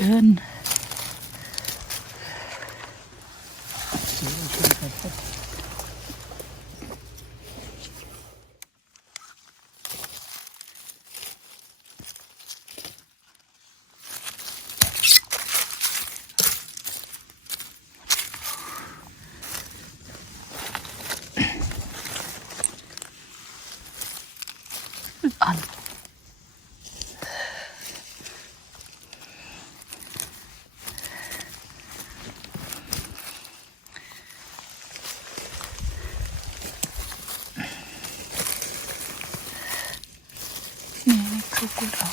เชิญอัน นี่ ขุดเอา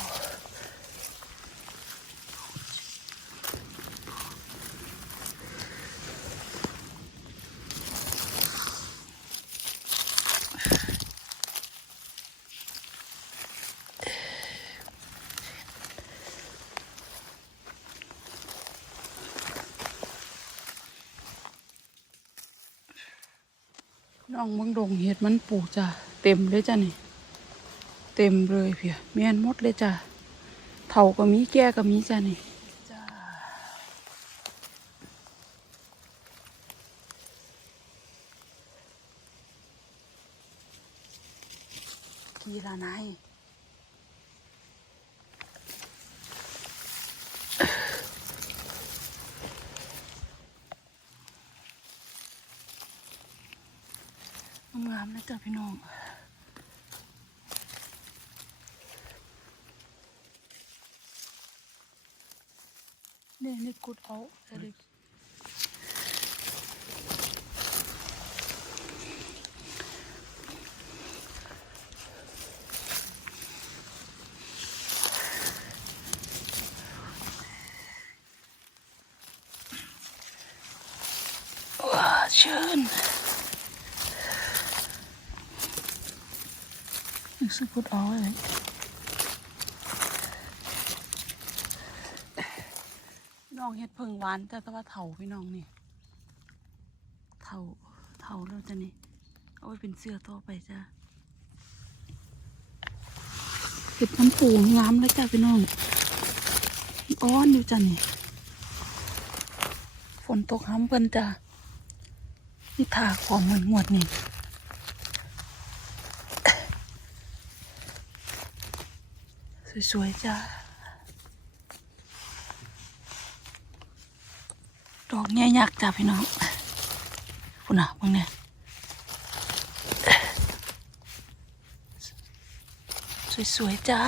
น้องเมืองดงเห็ดมันปลูกจ้ะเต็มเลยจ้ะนี่ เต็มเลยเพียแม่นมดเลยจ้ะเถาก็มีแก่ก็มีจ้ะนี่กีละนายงามนะจ้ะพี่น้อง นี่นี่กุดเอาอะไรว้าเชิญนี่คื อกุดเอาอะไรน้องเฮ็ดเพิ่งหวานจ้ะแต่ว่าเถาพี่น้องนี่เถาเถาแล้วจ้ะนี่เอาไว้เป็นเสื้อต่อไปจ้ะเห็ดมันปูงามเลยจ้ะพี่น้องอ้อนอยู่จ้ะนี่ฝนตกห้ำเพิ่นจ้ะนี่ถาของเหมือนงวดนี่สวยๆจ้ะ อกแง่ยากจ้าพี่น้องคุณน่ะมึงเนี่ยสวยๆจ้า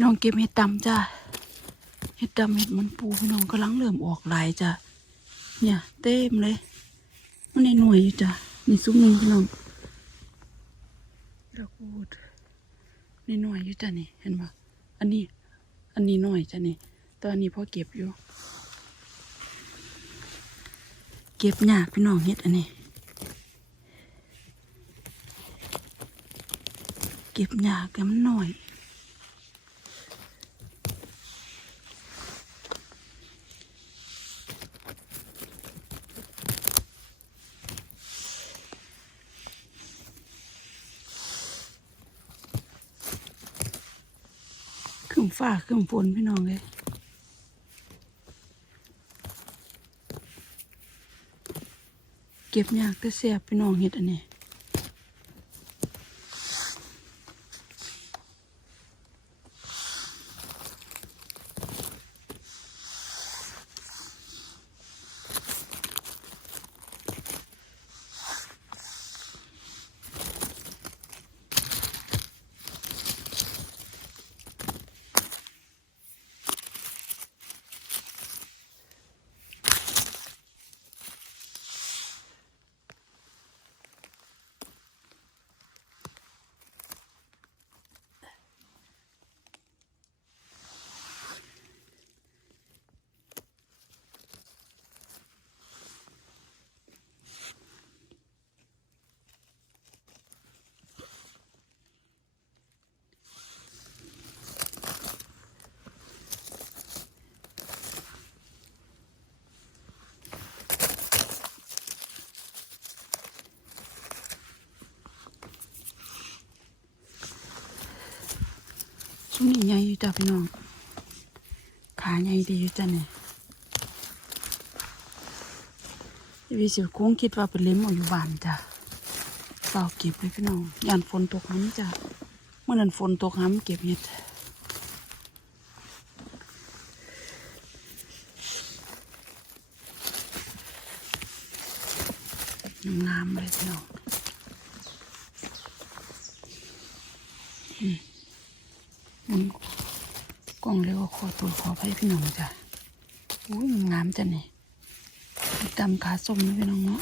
น้องเก็บเห็ดดำจ้าเห็ดดำเห็ดมันปูพี่น้องกำลังเริ่มออกลายจ้ะเนี่ย เต็มเลย มันในหน่วยอยู่จ้ะนี่ซุ้มหนึ่งพี่น้องดอกอูดในหน่วยอยู่จ้ะนี่เห็นปะอันนี้ อันนี้หน่อยจ้ะนี่แตอนนี้พ่อเก็บอยู่ เก็บหยากพี่น้องเห็ดอันนี้เก็บหยากแต่มันหน่อย ฟ้าขึ้นฝนพี่น้องเลยเก็บยากแต่เสียบพี่น้องเห็ดอันนี้ ซุ้มนี่ใหญ่อยู่จ้ะพี่น้อง ขาใหญ่ดีอยู่จ้ะเนี่ยวิสิคงคิดว่าเป็นเล้มอยู่บ้านจ้ะเฝ้าเก็บเลยพี่น้องยานฝนตกน้ำจ้ะเมื่อนั้นฝนตกน้ำเก็บเห็ดงามเลยพี่น้อง กล้องเลยว่าขอตัวขอไปพี่น้องจ้ะอุ้ยงามจ้ะเนี่ยดำขาส้มนะพี่น้องเนาะ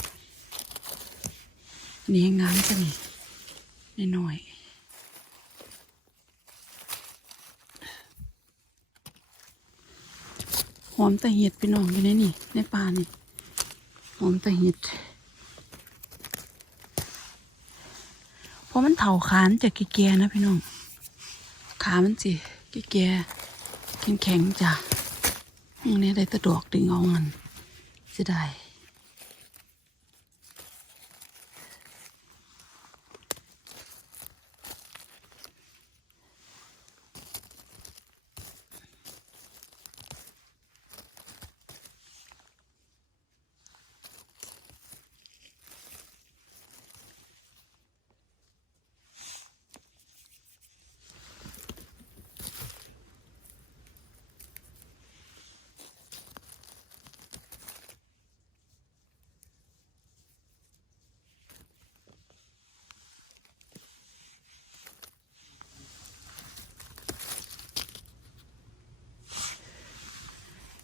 นนี่งามจ้ะนี่น้อยหอมตะเห็ดพี่น้องอยู่ในนี่ ในป่านี่หอมตะเห็ดเพราะมันเถาขานจากแก่ๆนะพี่น้อง ขามันสิแก่ๆแข็งๆจ้ะอันนี้ได้แตะดอกดึงเอาเงินจะได้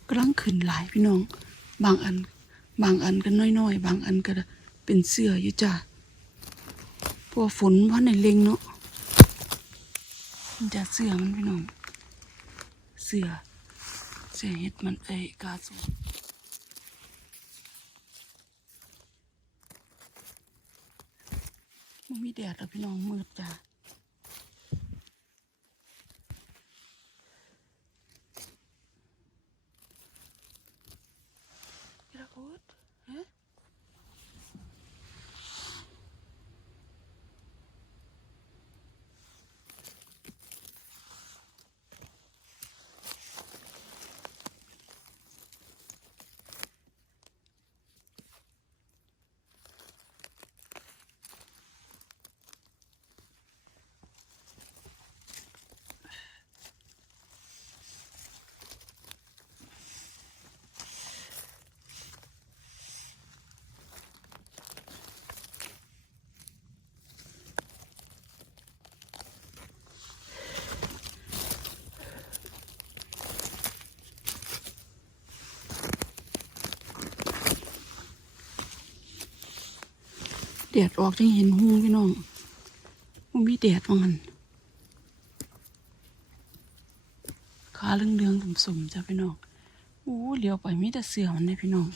กำลังขึ้นหลายพี่น้อง บางอัน บางอันก็น้อยๆ บางอันก็เป็นเสื้ออยู่จ้ะเพราะวกฝนว่าในเล็งเนาะมันจะเสื้อมันพี่น้อง เสื้อเสื้อเฮ็ดมันไอกาสูมันมีแดดแล้วพี่น้องมืดจ้ะ แดดออกจังเห็นหูพี่น้องมันมีแดดว่างันขาเรื่องเดืองสมๆจ้ะพี่น้องโอ้เลี้ยวไปมีแต่เสือมันเลยพี่น้อง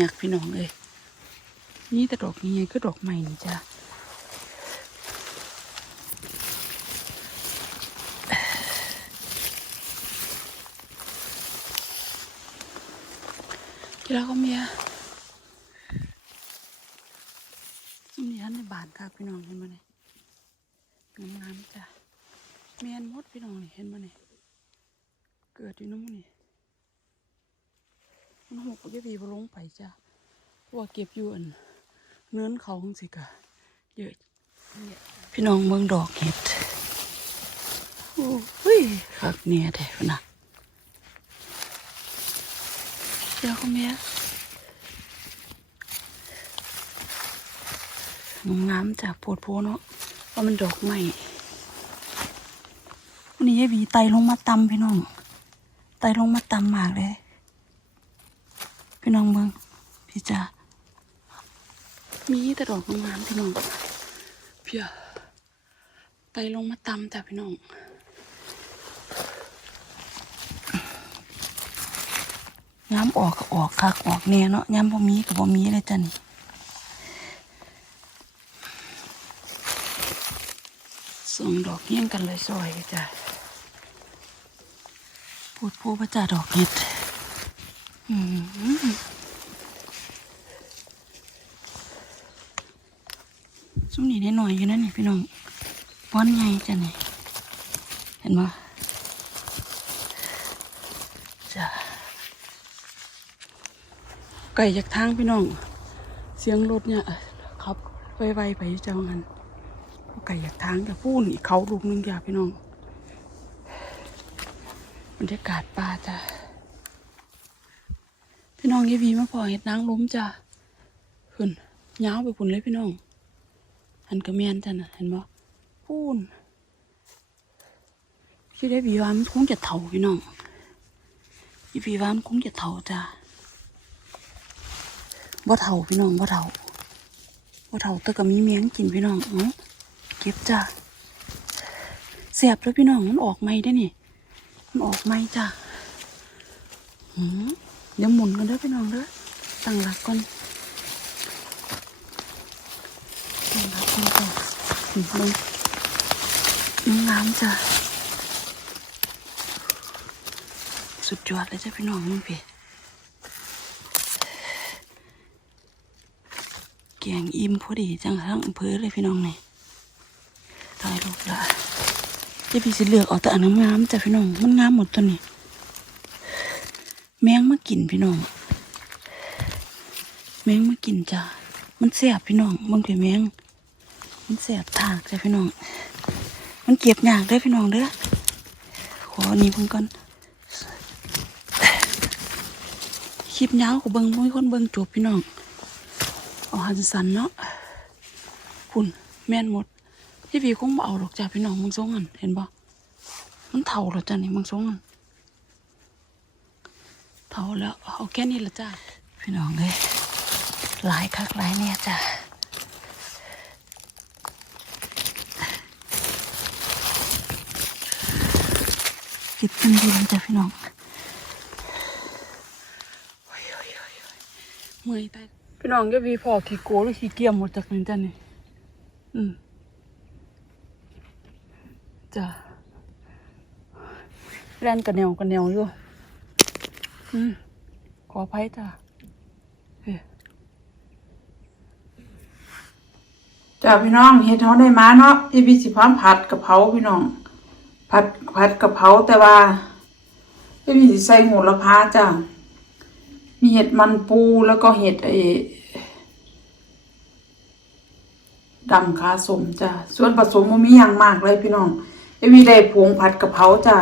ยักษ์พี่น้องเลยนี่แต่ดอกนี้ก็ดอกใหม่นี่จ้ะที่แล้วก็เมียซุ่มนี้ฮันในบานค่ะพี่น้องเห็นไหมเนี่ยงามๆจ้ะเมียนมดพี่น้องนี่เห็นไหมเนี่ยเกิดอยู่น้ำมันนี่ หกก็จะดีพอลงไปจ้ะเพราว่าเก็บอยู่อันเนื้อนเขาจังสิกะเยอะพี่น้องเมืองดอกเห็ดโอ้ยคักเนี่ยแท้พุ่นนะเดี๋ยวเขาเมียงามจากโพดโพเนาะว่ามันดอกใหม่วันนี้ยายหวีไตลงมาตำพี่น้องไตลงมาตำมากเลย พี่น้องเมืองพี่จ๋ามีแต่ดอกงามๆพี่น้องเพียไก่ลงมาตำจ้ะพี่น้องย้ำออกก็ออกคักออกแน่เนาะย้ำบ่มีกับบ่มีเลยจ้ะนี่ส่งดอกเงี้ยงกันเลยซอยจ้ะพูดพูดพระจ่าดอกเห็ดอืม ซุ้มนี่ได้หน่อยอยู่นั่นนี่พี่น้องป้อนไงจ้ะนี่เห็นไหมจ้ะไก่จากทางพี่น้อง เสียงรถเนี่ยขับไวๆไปเจ้างันไก่จากทางจะพูนอีกเขาลูกนึงจ้ะพี่น้องบรรยากาศป่าจ้ะ พี่น้องยีวีมาพอเห็ดนางล้มจ้ะขึ้นยาวไปพุ่นเลยพี่น้องหันกระเมียนจ้ะนะเห็นบ่พูนที่ได้วีวามันคงจะเถาพี่น้องยีวีวามันคงจะเถาจ้ะบ่เท่าพี่น้องบ่เท่าบ่เท่าแต่ก็มีเมียงกินพี่น้องเนาะเก็บจ้าเสียบแล้วพี่น้องมันออกไหมได้นี่มันออกไหมจ้าหืม เดี๋ยวหมุนกันเด้อพี่น้องเด้อตั้งหลักก่อนตั้งหลักก่อนจ้ะหืมลงงามจ้ะสุดยอดเลยจ้ะพี่น้องมึงพี่แกงอิ่มพอดีจังทั้งอำเภอเลยพี่น้องนี่ตายลูกละจะพี่สิเลือกเอาแต่อันงามจ้ะพี่น้องมันงามหมดตัวนี้ แมงมากินพี่น้อง แมงมากินจ้ะมันแสบพี่น้องบางทีแมง มันแสบถากจ้ะพี่น้อง มันเก็บยากเด้อพี่น้องเด้อ ขอนนี้เพิ่งก่อนคลิปยาวก็เบิ่งบ่มีคนเบิ่งจบพี่น้องเอาหันสันเนาะคุณแม่นหมดพี่พี่คงเอาหรอกจ้าพี่น้องมึงทรงอันเห็นบ่มันเท่าแล้วจ้านี่มึงทรงอัน เท่าแล้วเอาแค่นี้ละจ้าพี่น้องเลยหลายคักหลายเนี่ยจ้าเก็บกันดีจ้าพี่น้องโอ้ยโอ้ยโอ้ยโอ้ยเมื่อยตายพี่น้องก็วีพอขี้โกหรือขี้เกียจหมดจากนั้นจ้ะนี่อืมจ้ะแล่นกันแนวกันแนวอยู่อืม ขออภัยจ้ะเจ้าพี่น้องเฮ็ดเฮาได้มาเนาะพี่พี่สิพร้อมผัดกะเพราพี่น้อง ผัดผัดกะเพราแต่ว่าพี่พี่สิใส่โหระพาจ้ามีเห็ดมันปูแล้วก็เห็ดไอ้ดำขาสมจ้าส่วนผสมมันมีอย่างมากเลยพี่น้องพี่พี่ได้ผงผัดกะเพราจ้า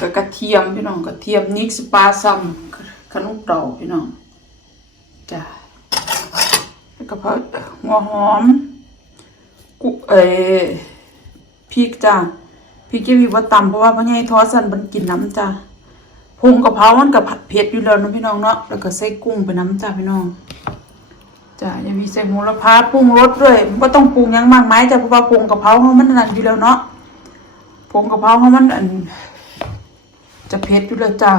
แล้วก็กระเทียมพี่น้องกระเทียมนิกสปาซัมขนมเต่าพี่น้องจ้าแล้วก็ผัดหัวหอมกุเอพริกจ้าพริกจะมีว่าตำเพราะว่าพ่อใหญ่ทอสันมันกินน้ำจ้าพงกะเพรามันกับผัดเผ็ดอยู่แล้วนะพี่น้องเนาะแล้วก็ใส่กุ้งไปน้ำจ้าพี่น้องจ้าย่ามีใส่หมูละพาปรุงรสด้วยไม่ต้องปรุงยังมากมายจ้าเพราะว่าปรุงกะเพราเขามันนั่นอยู่แล้วเนาะปรุงกะเพราเขามันอัน จะเผ็ดอยู่แล้วจ้า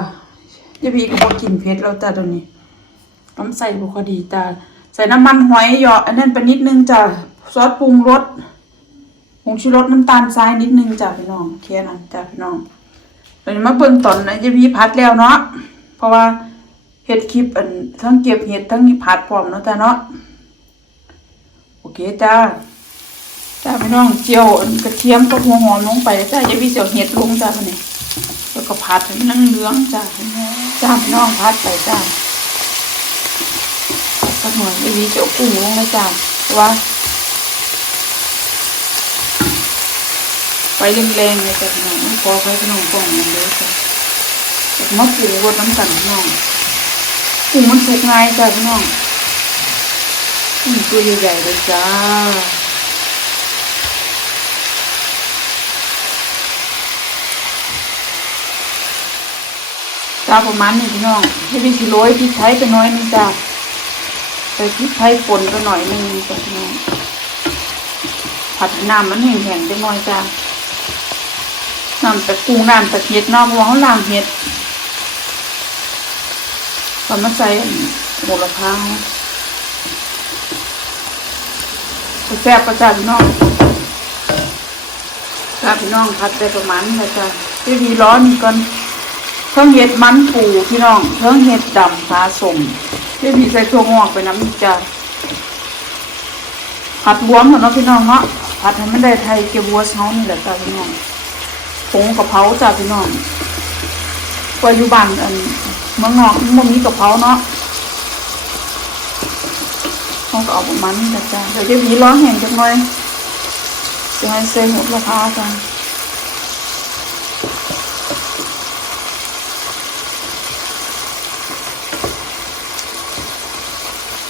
ย่ามีก็บอกกินเผ็ดแล้วจ้าตอนนี้น้ำใส่บุคดีจ้าใส่น้ำมันหอยหยอดอันนั้นไปนิดนึงจ้าซอสปรุงรสผงชูรสน้ำตาลทรายนิดนึงจ้าพี่น้องแค่นั้นจ้าพี่น้องเดี๋ยวมาเบิ่งตอนนะจะมีพัดแล้วเนาะเพราะว่าเห็ดคลิปอันทั้งเก็บเห็ดทั้งผัดพร้อมเนาะจ้าเนาะโอเคจ้าจ้าพี่น้องเจียวกระเทียมกับหัวหอมลงไปจ้าจะมีเสียวเห็ดลงจ้าคนนี้ แล้วก็ผัดให้มันเหลืองจ้าจ้าพี่น้องพัดไปจ้าสักหน่อยไอ้วีจะกุ้งลงเลยจ้าว่าไฟแรงๆเลยจ้ะพี่น้องไม่พอไฟพี่น้องกล่องมันเลยจ้ะแต่มาปรุงรสน้ำกันพี่น้องกุ้งมันสุกง่ายจ้ะพี่น้องกุ้งตัวใหญ่ๆเลยจ้าาประมาณนี้พี่น้องให้พี่สิโรยพริกไทยไปน้อยนึงจ้าใส่พริกไทยป่นไปหน่อยนึงจ้ะพี่น้องผัดน้ำมันแห้งๆจังหน่อยจ้าน้ำแต่กุ้งน้ำแต่เห็ดนอกว่าเขาล้างเห็ดตอนมาใส่โหระพาแซ่บประจาพี่น้องจ้าพี่น้องผัดไปประมาณนี้แหละจ้าที่ดีร้อนมีก่อน เครื่องเห็ดมันปูพี่น้องเครื่องเห็ดดำขาสมที่ดีใส่ถั่วงอกไปน้ำจ้าผัดรวมเนาะพี่น้องเนาะผัดให้มันได้ไทยเกี๊ยววัวเช้านี่แหละจ้าพี่น้องผงกะเพราจ้าพี่น้องปัจจุบันอันเมืองนอกมันมีกะเพราเนาะเขาก็เอาประมาณนี้จ้าเดี๋ยวจะมีร้อนแห้งจังหน่อยจะให้เส้นหมดราคาจ้า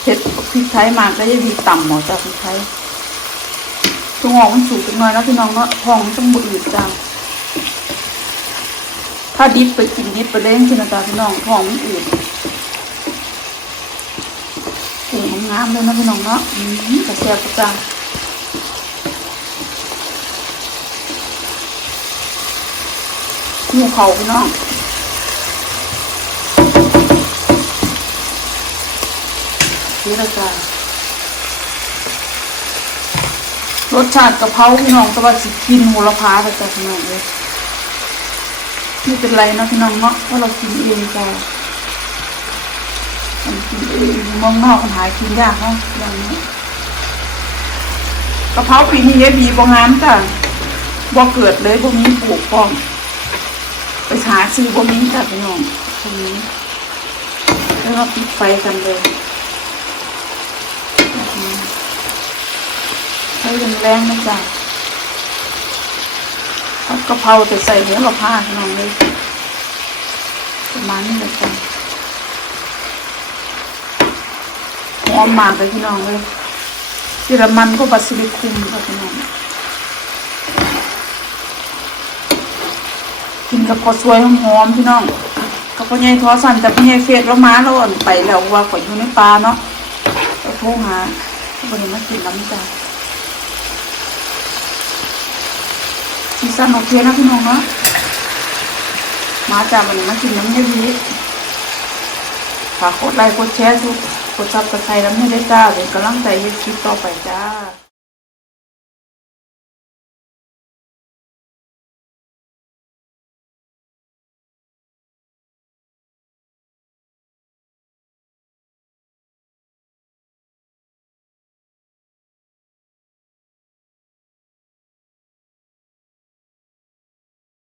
เผ็ด พริกไทยมาก็จะดีต่ำหมอจ้าพริกไทยตัวงอกมันสูงจังหน่อยนะพี่น้องเนาะท้องมันต้องบอืดจ้าถ้าดิบไปกินดิบไปเล่นกินนะจ้าพี่น้องท้องมันอืดถุงงามเลยนะพี่น้องเนาะอืมกระแซบกระจ้าหิวเขาพี่น้อง นี่ละจ้ารสชาติกะเพราพี่น้องแต่ว่าสิกินโหระพาแต่จ้ะพี่น้องเลยไม่เป็นไรนะพี่น้องเนาะเพราะเรากินเองจ้ะเรากินเองมองนอกมันหายกินยากเนาะอย่างนี้กะเพราปีนี้ยายบีบ่งามจ้ะบ่เกิดเลยบ่มีปลูกพร้อมไปหาซื้อบ่มีจ้ะพี่น้องตรงนี้แล้วก็ปิดไฟกันเลยแบบนี้ ใช้แรงนะจ๊ะผัดกะเพราแต่ใส่เนื้อละผ้าขนมเลยประมาณนี้เลยจ้ะหอมมากเลยพี่น้องเลยเยอรมันก็บาซิลิคุมค่ะพี่น้องกินกับข้าวสวยหอมๆพี่น้องกับพ่อใหญ่ทอสันแต่พ่อใหญ่เฟสแล้วมาแล้วอ่อนไปแล้วว่าข่อยอยู่ในป่าเนาะเราโทรหาวันนี้มากินน้ำจ้ะ ซีซั่นโอเคนะพี่น้องเนาะมาจากวันนี้มากินน้ำเยบีฝากกดไลค์กดแชร์ทุกกดซับสไครต์น้ำให้ได้จ้าเป็นกำลังใจให้คลิปต่อไปจ้า